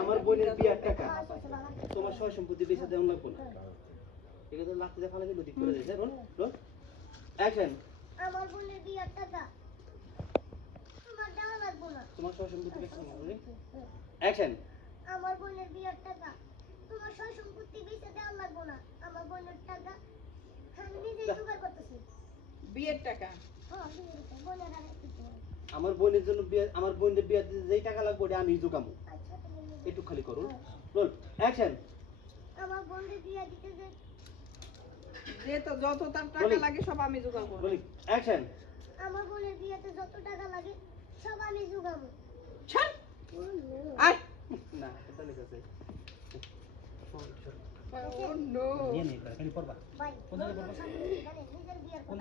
আমার বোনের বিয়ার টাকা তোমার সয় সম্পত্তি বেঁচে দেওয়া লাগবে না। এটা তো লাখ টাকা ফালা দিল ঠিক করে দিয়েছে। Roll roll action. আমার বোনের বিয়ার টাকা আমার দেওয়া লাগবে না। তোমার সয় সম্পত্তি বেঁচে দেওয়া লাগবে। অ্যাকশন। আমার বোনের বিয়ার টাকা তোমার সয় সম্পত্তি বেঁচে দেওয়া লাগবে না। আমার বোনের টাকা আমি নিজেই জোগাড় করতেছি। বিয়ের টাকা হ্যাঁ বিয়ের টাকা বোনের আর কিছু না। আমার বোনের জন্য বিয়ে, আমার বোনের বিয়ে যেই টাকা লাগবে ওটা আমি জোগামু। আচ্ছা তুমি নিজে একটু খালি করুন। Roll action. আমার বোনের বিয়া দিতে যে যে তো যত তার টাকা লাগে সব আমি জোগাড় করব। বলি অ্যাকশন। আমার বোনের বিয়াতে যত টাকা লাগে সব আমি জোগাবো। ছাড় আয় না এটা লেখা আছে। ও নো নিয়ে নে খালি পড়বা। ভাই কোন জায়গায় পড়বা? নিজের বিয়ার কোন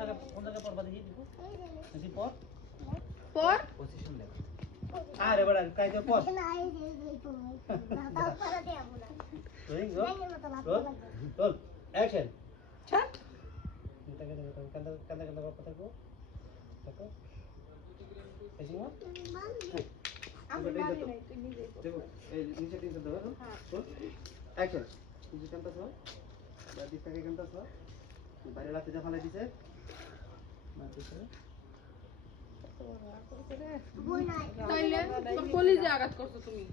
জায়গায় পড়বা দেখি দিব। এই যে দেখি পড়। পর পজিশন লেখ। আরে বড় কাইতে পড়। না এই যে তুমি দাও করে দেব না। রোলিং জানেন মতো ভাত রোল লাগবে। Roll action. ছাড় কান্দা কথা কো দেখো এসি মা আমি জানি না তুই নিজে কর। দেখো এই নিচে তিনটা দাও হ্যাঁ। Roll action. নিচে কান্দা দাও দাদি থেকে কান্দা দাও বাইরে রাতে যা ফালাই দিছে না দিছে বই নাই তাইলে তোর কলিজে আঘাত করছো তুমি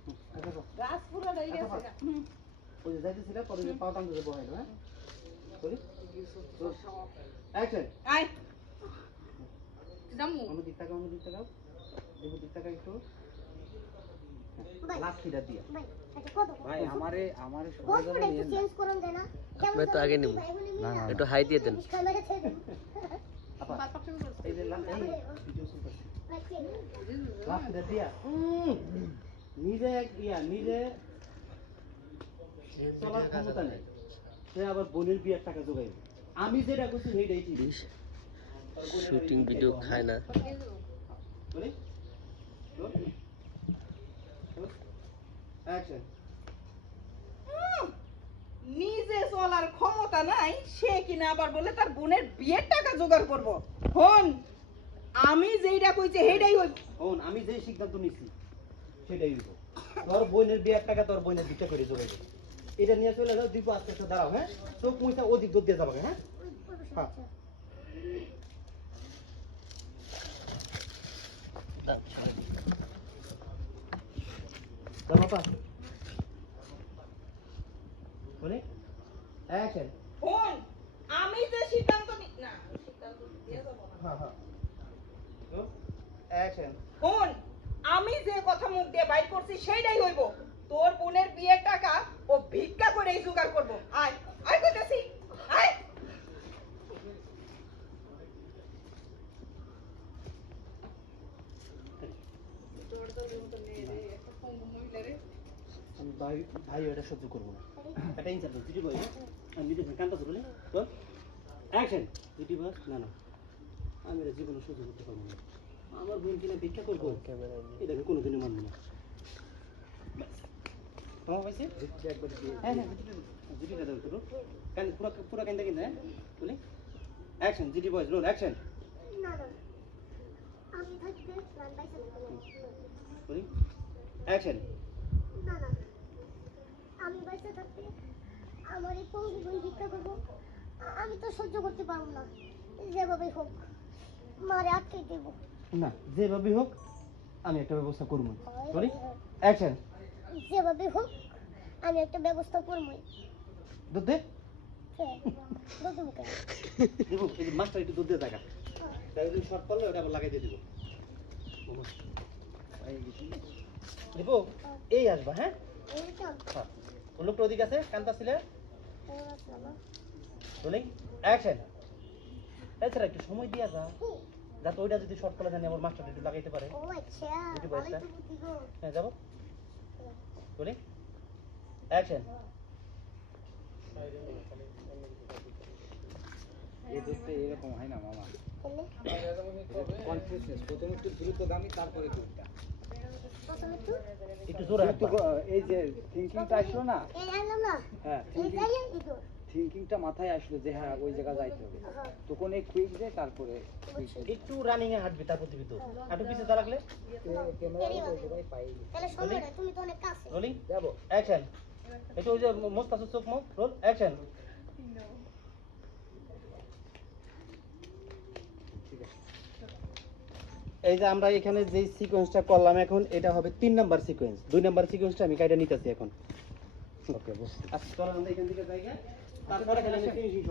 দেখো গাছ পুরো রয়ে গেছে ওই যে যাইতেছিল পরে যে পাও টানতে বহাই না বলি অ্যাকশন। আয় জামু অন্য দিক তাকাও দেখো দিক তাকাও একটু ভাই লাঠিটা দিয়া ভাই আচ্ছা কত ভাই আমারে বহুত বড় একটু চেঞ্জ করুন দেয় না मैं तो आगे नहीं একটু হাই দিয়ে দেন আপা বাদ পাচ্ছ করছো এই যে ভিডিও শুট করছি লাঠিটা দিয়া নিজে নিজে চলার ক্ষমতা নেই সে আবার বোনের বিয়ের টাকা জোগাইবে আমি যেটা করছি সেইটাই ঠিক শুটিং ভিডিও খায় না বলি অ্যাকশন। নিজে চলার ক্ষমতা নাই সে কিনা আবার বলে তার বোনের বিয়ের টাকা জোগাড় করব হন আমি যেইটা কইছি সেইটাই হইব হন আমি যেই সিদ্ধান্ত নিছি সেটাই হইব তোর বোনের বিয়ের টাকা তোর বোনের দিকটা করে জোগাইবে এটা নিয়ে চলে যাও দীপ আস্তে আস্তে দাঁড়াও হ্যাঁ চোখ মুইটা ওদিক দৌড় দিয়ে যাবে হ্যাঁ হ্যাঁ চলো বাবা বলি অ্যাকশন। হন আমি যে সিদ্ধান্ত না সিদ্ধান্ত দিয়ে যাব না হ্যাঁ হ্যাঁ অ্যাকশন। হন আমি যে কথা মুখ দিয়ে বাইর করছি সেইটাই হইব তোর বোনের বিয়ের টাকা ও ভিক্ষা করেই জোগাড় করব আয় আয় কইতাছি আয় আমি ভাই এটা সহ্য করবো না এটা ইনসার্ট দিদি ভাই আমি দিদি ভাই কান্তা ধরলে তো অ্যাকশন। দিদি ভাই না আমি এটা জীবনে সহ্য করতে পারবো না আমার বোন কিনা ভিক্ষা করবো এটা আমি কোনোদিনই মানবো না তোমার পাইছে হ্যাঁ হ্যাঁ জিডিটা দাও তো পুরো কান্দা কিনা হ্যাঁ বলি action. GD boys roll action. না না আমি থাকতে প্ল্যান পাইছি বলি অ্যাকশন। না না আমি বাইসে থাকতে আমার এই পঙ্গু বোন ভিক্ষা করবো আমি তো সহ্য করতে পারবো না যেভাবে হোক মারে আটকে দেবো না যেভাবে হোক আমি একটা ব্যবস্থা করবো বলি অ্যাকশন। যেভাবে হোক আমি একটা ব্যবস্থা করবোই দুধ দে হ্যাঁ বলতে মুখে দেবো এই যে মাছটা একটু দুধ দিয়ে দেখা তাই যদি শর্ট পড়লে ওটা আবার লাগাই দিয়ে দেবো দেবো এই আসবা হ্যাঁ হ্যাঁ ওর লোকটা ওদিকে আছে কান্তা ছিলে রোলিং অ্যাকশন। এছাড়া একটু সময় দিয়া যা যাতে ওইটা যদি শর্ট পড়ে জানি আমার মাছটা একটু লাগাইতে পারে ও আচ্ছা বুঝতে ভালোই পারছো? তো বুদ্ধি গো হ্যাঁ যাবো রোলিং অ্যাকশন। এই দুধটা এরকম হয় না মামা তাহলে কনফিউশন প্রথমে একটু দ্রুত দামি তারপরে দুধটা প্রথমে তো একটু জোরে একটু এই যে থিংকিংটা আসলো না এই আনলাম না হ্যাঁ এই যাই এই তো থিঙ্কিংটা মাথায় আসলো যে হ্যাঁ ওই জায়গা যাইতে হবে, হ্যাঁ। তখন এই কুইক যে তারপরে একটু রানিং এ হাঁটবি, তারপর দিবি তো। একটু পিছে যা লাগলে ক্যামেরা ওই জায়গায় পাই তাহলে সময় নেই, তুমি তো অনেক কাছে। রোলিং যাবো। অ্যাকশন। এটা ওই যে মোস্তাসু চোখ মুখ রোল অ্যাকশন। এই যে আমরা এখানে যে সিকোয়েন্সটা করলাম এখন, এটা হবে 3 নাম্বার সিকোয়েন্স। 2 নাম্বার সিকোয়েন্সটা আমি কাইটা নিতেছি এখন। ওকে বুঝছি। আচ্ছা চলো আমরা এখান থেকে যাই, তারপরে এখানে ফিনিশিং